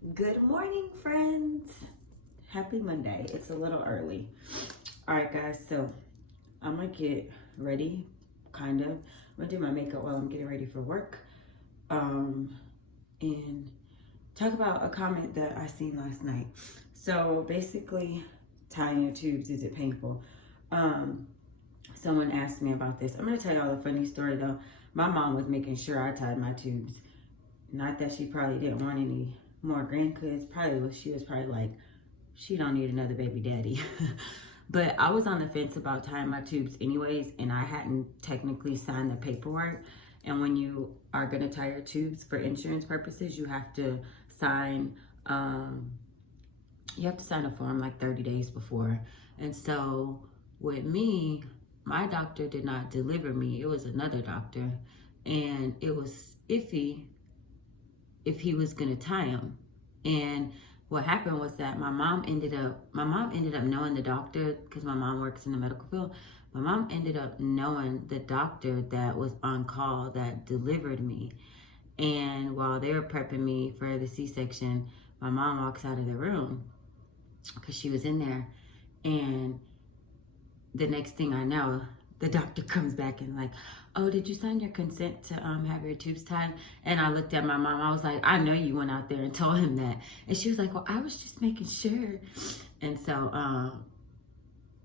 Good morning, friends. Happy Monday. It's a little early. All right, guys, so I'm gonna get ready, kind of. I'm gonna do my makeup while I'm getting ready for work. And talk about a comment that I seen last night. So basically, tying your tubes, is it painful? Someone asked me about this. I'm gonna tell y'all a funny story though. My mom was making sure I tied my tubes. Not that she probably didn't want any more grandkids. She was probably like, she don't need another baby daddy. But I was on the fence about tying my tubes anyways, and I hadn't technically signed the paperwork. And when you are gonna tie your tubes for insurance purposes, you have to sign a form like 30 days before. And so with me, my doctor did not deliver me. It was another doctor, and it was iffy if he was gonna tie him. And what happened was that my mom ended up knowing the doctor, because my mom works in the medical field. My mom ended up knowing the doctor that was on call that delivered me. And while they were prepping me for the C-section, my mom walks out of the room because she was in there. And the next thing I know, the doctor comes back and like, oh, did you sign your consent to have your tubes tied? And I looked at my mom. I was like, I know you went out there and told him that. And she was like, well, I was just making sure. And so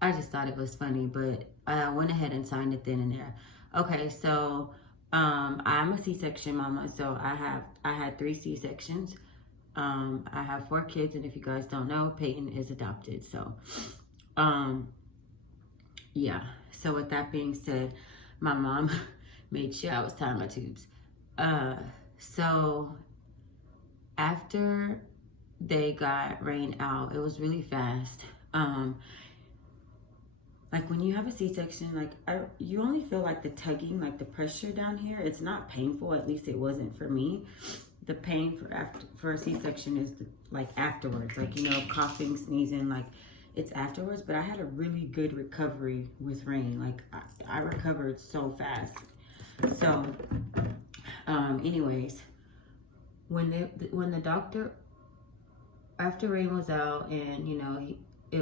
I just thought it was funny, but I went ahead and signed it then and there. Okay, so I'm a C-section mama. So I had 3 C-sections. I have 4 kids, and if you guys don't know, Peyton is adopted. So yeah. So with that being said, my mom made sure I was tying my tubes. So after they got rained out, it was really fast. Like when you have a C-section, like you only feel like the tugging, like the pressure down here. It's not painful. At least it wasn't for me. The pain for a C-section is like afterwards, like, you know, coughing, sneezing, like it's afterwards. But I had a really good recovery with rain. Like I recovered so fast. So anyways, when the doctor, after rain was out, and you know,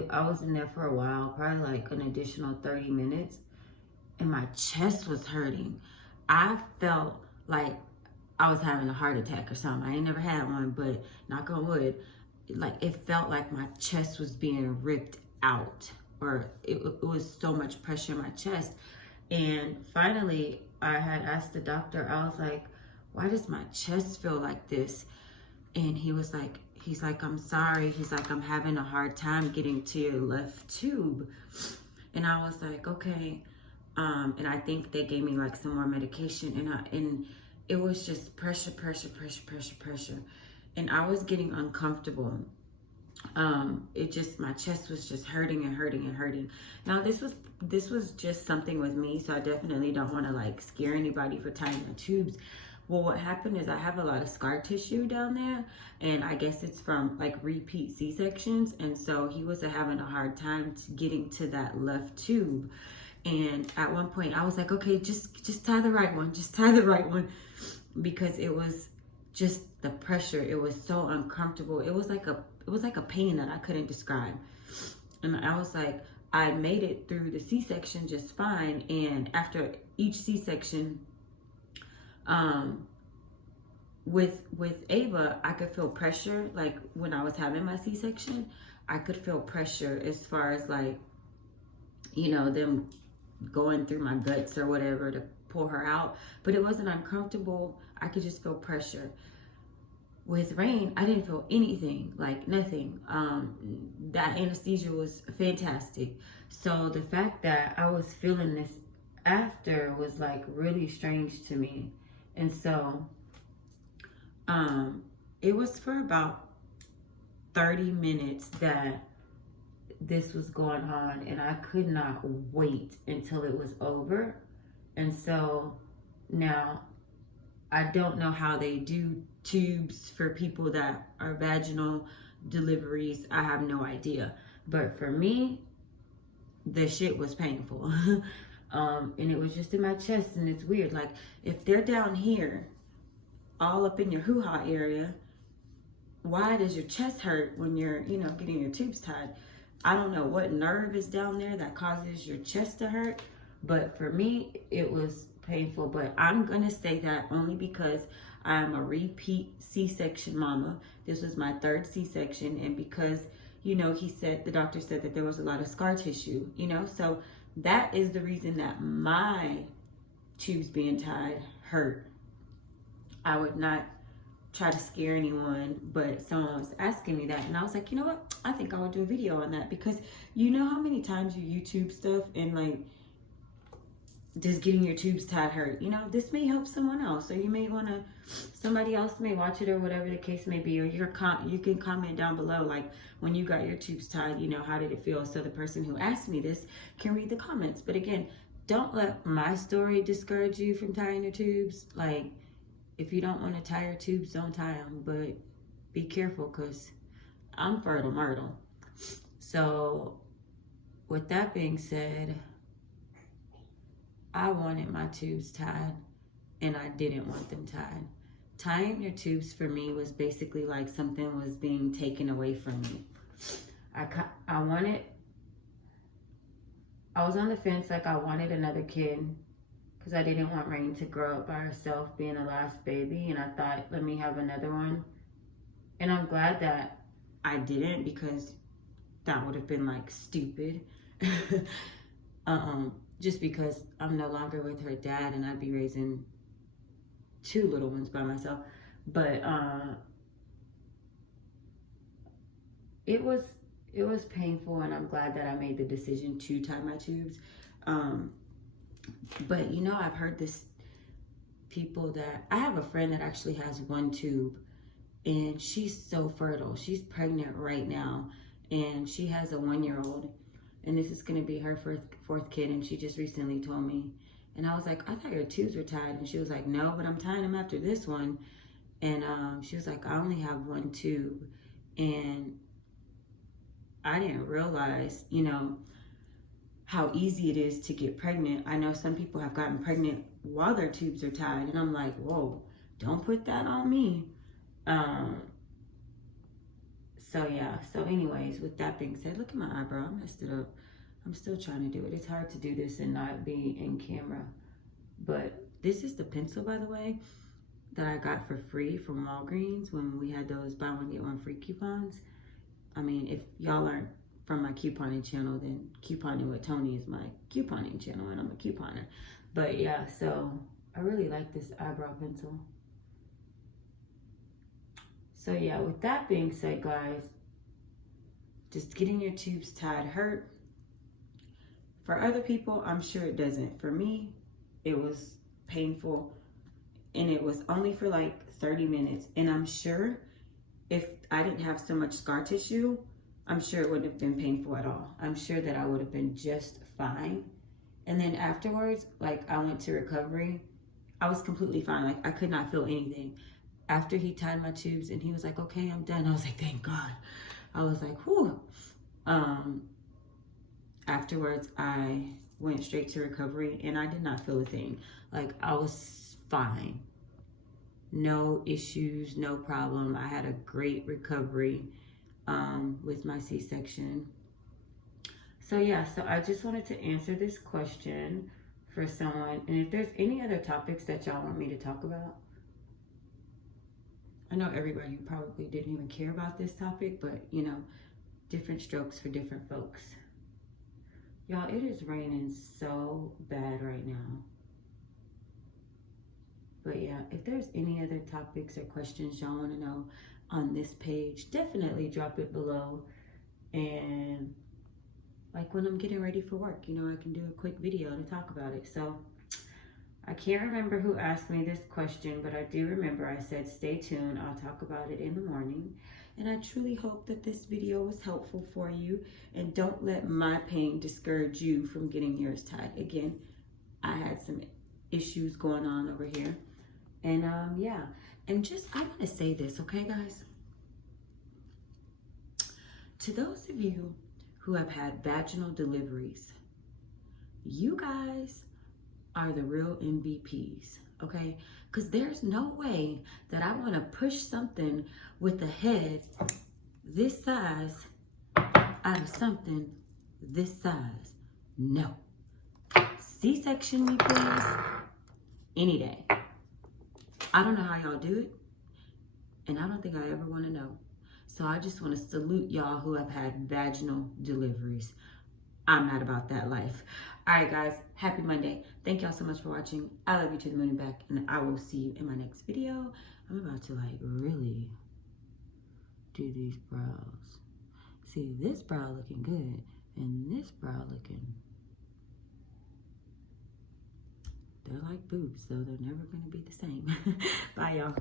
I was in there for a while, probably like an additional 30 minutes, and my chest was hurting. I felt like I was having a heart attack or something. I ain't never had one, but knock on wood, like it felt like my chest was being ripped out, or it was so much pressure in my chest. And finally I had asked the doctor, I was like, why does my chest feel like this? And he's like, I'm sorry. He's like, I'm having a hard time getting to your left tube. And I was like, okay. And I think they gave me like some more medication, and it was just pressure. And I was getting uncomfortable. My chest was just hurting. Now this was just something with me, so I definitely don't want to like scare anybody for tying my tubes. Well, what happened is I have a lot of scar tissue down there, and I guess it's from like repeat C-sections. And so he was having a hard time getting to that left tube. And at one point I was like, okay, just tie the right one, because it was just the pressure. It was so uncomfortable. It was like a pain that I couldn't describe. And I was like, I made it through the C-section just fine. And after each C-section, with Ava, I could feel pressure. Like when I was having my C-section, I could feel pressure as far as like, you know, them going through my guts or whatever to pull her out, but it wasn't uncomfortable. I could just feel pressure. With Rain, I didn't feel anything, like nothing. That anesthesia was fantastic. So the fact that I was feeling this after was like really strange to me. And so it was for about 30 minutes that this was going on, and I could not wait until it was over. And so now I don't know how they do tubes for people that are vaginal deliveries. I have no idea. But for me, the shit was painful. And it was just in my chest, and it's weird. Like if they're down here, all up in your hoo-ha area, why does your chest hurt when you're, getting your tubes tied? I don't know what nerve is down there that causes your chest to hurt, but for me, it was painful. But I'm going to say that only because I'm a repeat C-section mama. This was my 3rd C-section, and because, the doctor said that there was a lot of scar tissue, so that is the reason that my tubes being tied hurt. I would not try to scare anyone, but someone was asking me that, and I was like, you know what? I think I would do a video on that, because you know how many times you YouTube stuff and like just getting your tubes tied hurt. This may help someone else, so you may want to, somebody else may watch it or whatever the case may be, or you can comment down below, like, when you got your tubes tied, how did it feel? So the person who asked me this can read the comments. But again, don't let my story discourage you from tying your tubes. Like, if you don't want to tie your tubes, don't tie them, but be careful, because I'm fertile myrtle. So with that being said, I wanted my tubes tied, and I didn't want them tied. Tying your tubes for me was basically like something was being taken away from me. I was on the fence, like I wanted another kid, because I didn't want Rain to grow up by herself, being the last baby, and I thought, let me have another one. And I'm glad that I didn't, because that would have been like stupid. Just because I'm no longer with her dad, and I'd be raising 2 little ones by myself. But it was painful, and I'm glad that I made the decision to tie my tubes. But I've heard this, people that, I have a friend that actually has 1 tube, and she's so fertile. She's pregnant right now, and she has a 1-year-old, and this is going to be her fourth kid, and she just recently told me. And I was like, I thought your tubes were tied. And she was like, no, but I'm tying them after this one. And she was like, I only have 1 tube. And I didn't realize, how easy it is to get pregnant. I know some people have gotten pregnant while their tubes are tied, and I'm like, whoa, don't put that on me. So yeah, so anyways, with that being said, look at my eyebrow, I messed it up. I'm still trying to do it. It's hard to do this and not be in camera. But this is the pencil, by the way, that I got for free from Walgreens when we had those buy one, get one free coupons. I mean, if y'all aren't from my couponing channel, then couponing with Toni is my couponing channel, and I'm a couponer. But yeah, so I really like this eyebrow pencil. So yeah, with that being said, guys, just getting your tubes tied hurt. For other people, I'm sure it doesn't. For me, it was painful, and it was only for like 30 minutes. And I'm sure if I didn't have so much scar tissue, I'm sure it wouldn't have been painful at all. I'm sure that I would have been just fine. And then afterwards, like, I went to recovery. I was completely fine. Like, I could not feel anything. After he tied my tubes and he was like, okay, I'm done, I was like, thank God. I was like, whew. Afterwards, I went straight to recovery, and I did not feel a thing. Like, I was fine. No issues, no problem. I had a great recovery with my C-section. So yeah, so I just wanted to answer this question for someone. And if there's any other topics that y'all want me to talk about, I know everybody probably didn't even care about this topic, but different strokes for different folks. Y'all, it is raining so bad right now. But yeah, if there's any other topics or questions y'all want to know on this page, definitely drop it below. And like when I'm getting ready for work, I can do a quick video to talk about it. So I can't remember who asked me this question, but I do remember I said, stay tuned. I'll talk about it in the morning. And I truly hope that this video was helpful for you. And don't let my pain discourage you from getting yours tied. Again, I had some issues going on over here. And yeah, and I want to say this, okay, guys? To those of you who have had vaginal deliveries, you guys are the real MVPs, okay? Because there's no way that I want to push something with a head this size out of something this size. No. C-section me, please, any day. I don't know how y'all do it, and I don't think I ever want to know. So I just want to salute y'all who have had vaginal deliveries. I'm not about that life. All right, guys, happy Monday. Thank y'all so much for watching. I love you to the moon and back, and I will see you in my next video. I'm about to like really do these brows. See, this brow looking good, and this brow looking, they're like boobs, so they're never gonna be the same. Bye, y'all.